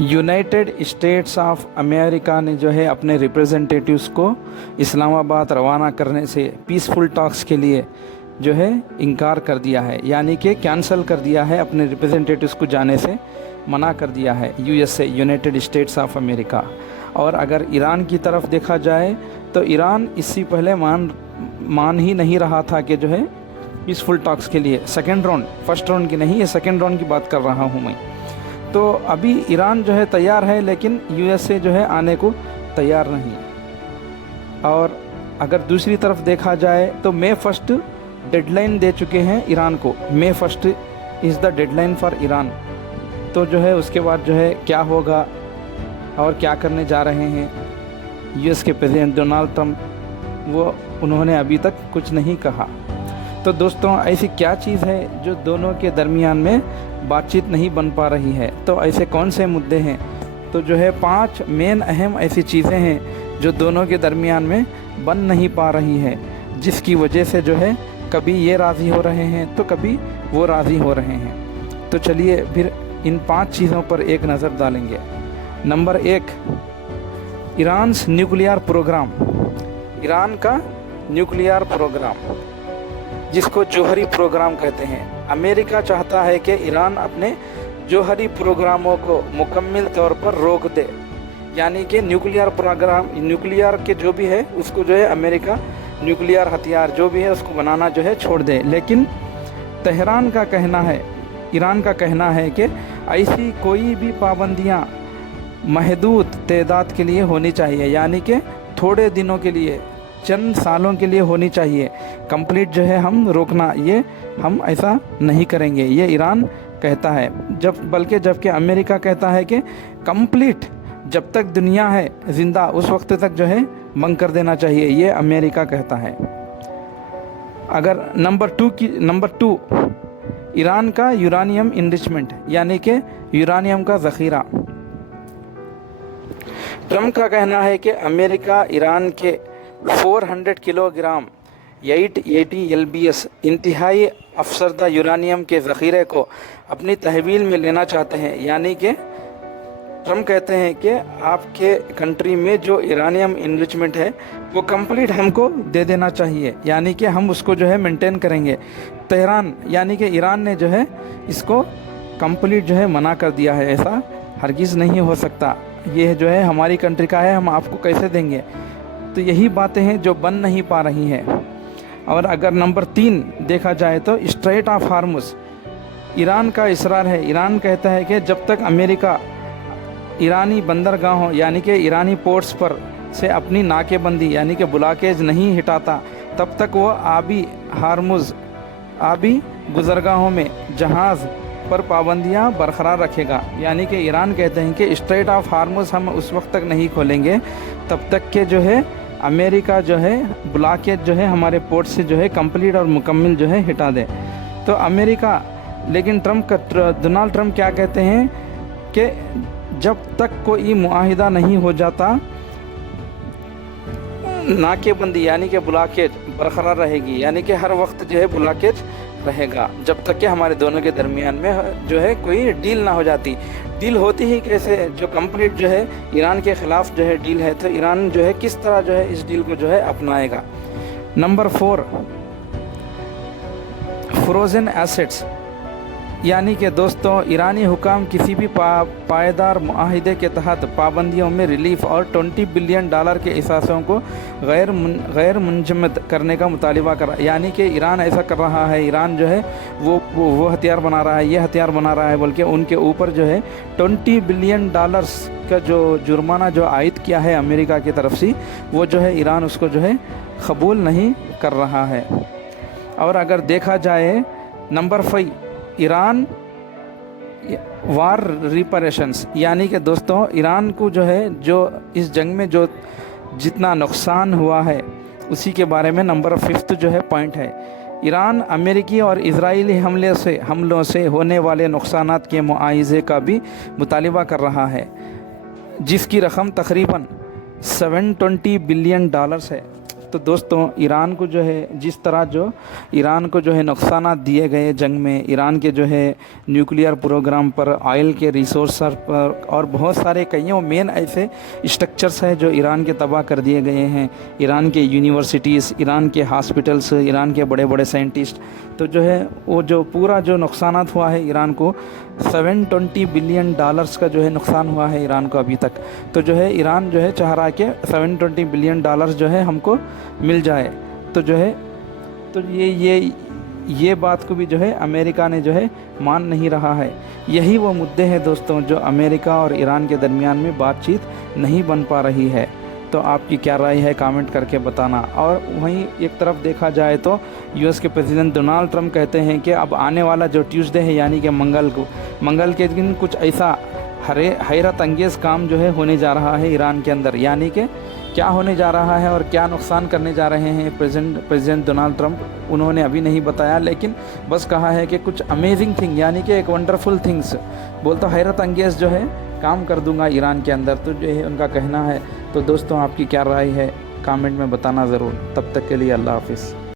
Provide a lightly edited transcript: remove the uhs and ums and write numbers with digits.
United states of America ने जो है अपने रिप्रेजेंटेटिव्स को इस्लामाबाद रवाना करने से पीसफुल टॉक्स के लिए जो है इनकार कर दिया है, यानी कि कैंसिल कर दिया है, अपने रिप्रेजेंटेटिव्स को जाने से मना कर दिया है USA, United states of America. और अगर ईरान की तरफ देखा जाए तो ईरान इससे पहले मान ही नहीं रहा था कि जो है पीसफुल टॉक्स के लिए सेकेंड राउंड, फर्स्ट राउंड की नहीं, ये सेकेंड राउंड की बात कर रहा हूँ मैं। तो अभी ईरान जो है तैयार है, लेकिन यूएसए जो है आने को तैयार नहीं। और अगर दूसरी तरफ देखा जाए तो मई 1 डेडलाइन दे चुके हैं ईरान को। मई 1 is the deadline for Iran. तो जो है उसके बाद जो है क्या होगा और क्या करने जा रहे हैं यूएस के प्रेसिडेंट डोनाल्ड ट्रंप, वो उन्होंने अभी तक कुछ नहीं कहा। तो दोस्तों, ऐसी क्या चीज़ है जो दोनों के दरमियान में बातचीत नहीं बन पा रही है? तो ऐसे कौन से मुद्दे हैं? तो जो है 5 मेन अहम ऐसी चीज़ें हैं जो दोनों के दरमियान में बन नहीं पा रही है, जिसकी वजह से जो है कभी ये राज़ी हो रहे हैं तो कभी वो राज़ी हो रहे हैं। तो चलिए फिर इन 5 चीज़ों पर एक नज़र डालेंगे। Number 1, Iran's nuclear program. Iran का न्यूक्लियर प्रोग्राम, जिसको जौहरी प्रोग्राम कहते हैं। अमेरिका चाहता है कि ईरान अपने जौहरी प्रोग्रामों को मुकम्मल तौर पर रोक दे, यानी कि न्यूक्लियर प्रोग्राम, न्यूक्लियर के जो भी है उसको जो है अमेरिका न्यूक्लियर हथियार जो भी है उसको बनाना जो है छोड़ दे। लेकिन तेहरान का कहना है, ईरान का कहना है कि ऐसी कोई भी पाबंदियां महदूद तादाद के लिए होनी चाहिए, यानी कि थोड़े दिनों के लिए, चंद सालों के लिए होनी चाहिए। कंप्लीट जो है हम रोकना, ये हम ऐसा नहीं करेंगे, ये ईरान कहता है। जबकि अमेरिका कहता है कि कंप्लीट जब तक दुनिया है ज़िंदा उस वक्त तक जो है बंद कर देना चाहिए, ये अमेरिका कहता है। अगर नंबर 2 ईरान का यूरानियम इनरिचमेंट, यानी कि यूरानियम का ज़ख़ीरा। ट्रंप का कहना है कि अमेरिका ईरान के 400 किलोग्राम 880 LBS इंतहाई अफसरदा यूरानियम के ज़ख़ीरे को अपनी तहवील में लेना चाहते हैं। यानी कि ट्रंप कहते हैं कि आपके कंट्री में जो यूरानियम इनरिचमेंट है वो कंप्लीट हमको दे देना चाहिए, यानी कि हम उसको जो है मेंटेन करेंगे। तेहरान यानी कि ईरान ने जो है इसको कंप्लीट जो है मना कर दिया है, ऐसा हरगिज़ नहीं हो सकता, ये जो है हमारी कंट्री का है, हम आपको कैसे देंगे। तो यही बातें हैं जो बन नहीं पा रही हैं। और अगर नंबर 3 देखा जाए तो स्ट्रेट ऑफ हार्मुज़, ईरान का इसरार है। ईरान कहता है कि जब तक अमेरिका ईरानी बंदरगाहों यानी कि ईरानी पोर्ट्स पर से अपनी नाकेबंदी यानी कि ब्लॉकेज नहीं हटाता, तब तक वो आबी गुज़रगाहों में जहाज़ पर पाबंदियां बरकरार रखेगा। यानी कि ईरान कहते हैं कि स्ट्रेट ऑफ हार्मुज़ हम उस वक्त तक नहीं खोलेंगे तब तक के जो है अमेरिका जो है ब्लॉकेज जो है हमारे पोर्ट से जो है कंप्लीट और मुकम्मल जो है हटा दे। तो अमेरिका, लेकिन डोनाल्ड ट्रंप क्या कहते हैं कि जब तक कोई मुआहिदा नहीं हो जाता, नाकेबंदी यानी कि ब्लॉकेज बरकरार रहेगी, यानी कि हर वक्त जो है ब्लॉकेज रहेगा जब तक कि हमारे दोनों के दरमियान में जो है कोई डील ना हो जाती। डील होती ही कैसे, जो कंप्लीट जो है ईरान के ख़िलाफ़ जो है डील है, तो ईरान जो है किस तरह जो है इस डील को जो है अपनाएगा। नंबर 4 फ्रोज़न एसेट्स, यानी कि दोस्तों ईरानी हुकाम किसी भी पायदार मुआहिदे के तहत पाबंदियों में रिलीफ और $20 बिलियन के असासों को गैर मुंजमद करने का मुतालिबा कर, यानी कि ईरान ऐसा कर रहा है, ईरान जो है वो हथियार बना रहा है, ये हथियार बना रहा है, बल्कि उनके ऊपर जो है $20 बिलियन का जो जुर्माना जो आयद किया है अमेरिका की तरफ से, वो जो है ईरान उसको जो है कबूल नहीं कर रहा है। और अगर देखा जाए नंबर 5 ईरान वार रिपरेशंस, यानी कि दोस्तों ईरान को जो है जो इस जंग में जो जितना नुकसान हुआ है उसी के बारे में नंबर 5 जो है पॉइंट है। ईरान अमेरिकी और इजरायली हमलों से होने वाले नुकसानात के मुआवजे का भी मुतालिबा कर रहा है, जिसकी रकम तकरीबन $720 बिलियन है। तो दोस्तों ईरान को जो है जिस तरह जो ईरान को जो है नुकसानात दिए गए जंग में, ईरान के जो है न्यूक्लियर प्रोग्राम पर, ऑयल के रिसोर्स पर और बहुत सारे कईयों मेन ऐसे स्ट्रक्चर्स हैं जो ईरान के तबाह कर दिए गए हैं। ईरान के यूनिवर्सिटीज़, ईरान के हॉस्पिटल्स, ईरान के बड़े बड़े साइंटिस्ट, तो जो है वो जो पूरा जो नुकसानात हुआ है ईरान को, $720 बिलियन का जो है नुकसान हुआ है ईरान को अभी तक। तो जो है ईरान जो है चाह रहा है कि $720 बिलियन जो है हमको मिल जाए। तो जो है तो ये बात को भी जो है अमेरिका ने जो है मान नहीं रहा है। यही वो मुद्दे हैं दोस्तों जो अमेरिका और ईरान के दरमियान में बातचीत नहीं बन पा रही है। तो आपकी क्या राय है कमेंट करके बताना। और वहीं एक तरफ देखा जाए तो यूएस के प्रेसिडेंट डोनाल्ड ट्रंप कहते हैं कि अब आने वाला जो ट्यूसडे है यानी कि मंगल के दिन कुछ ऐसा हैरत अंगेज़ काम जो है होने जा रहा है ईरान के अंदर। यानी कि क्या होने जा रहा है और क्या नुकसान करने जा रहे हैं प्रेसिडेंट डोनाल्ड ट्रंप, उन्होंने अभी नहीं बताया, लेकिन बस कहा है कि कुछ अमेजिंग थिंग यानी कि एक वंडरफुल थिंग्स, बोलता हैरत अंगेज़ जो है काम कर दूंगा ईरान के अंदर। तो जो है उनका कहना है। तो दोस्तों आपकी क्या राय है कमेंट में बताना ज़रूर। तब तक के लिए अल्लाह हाफिज़।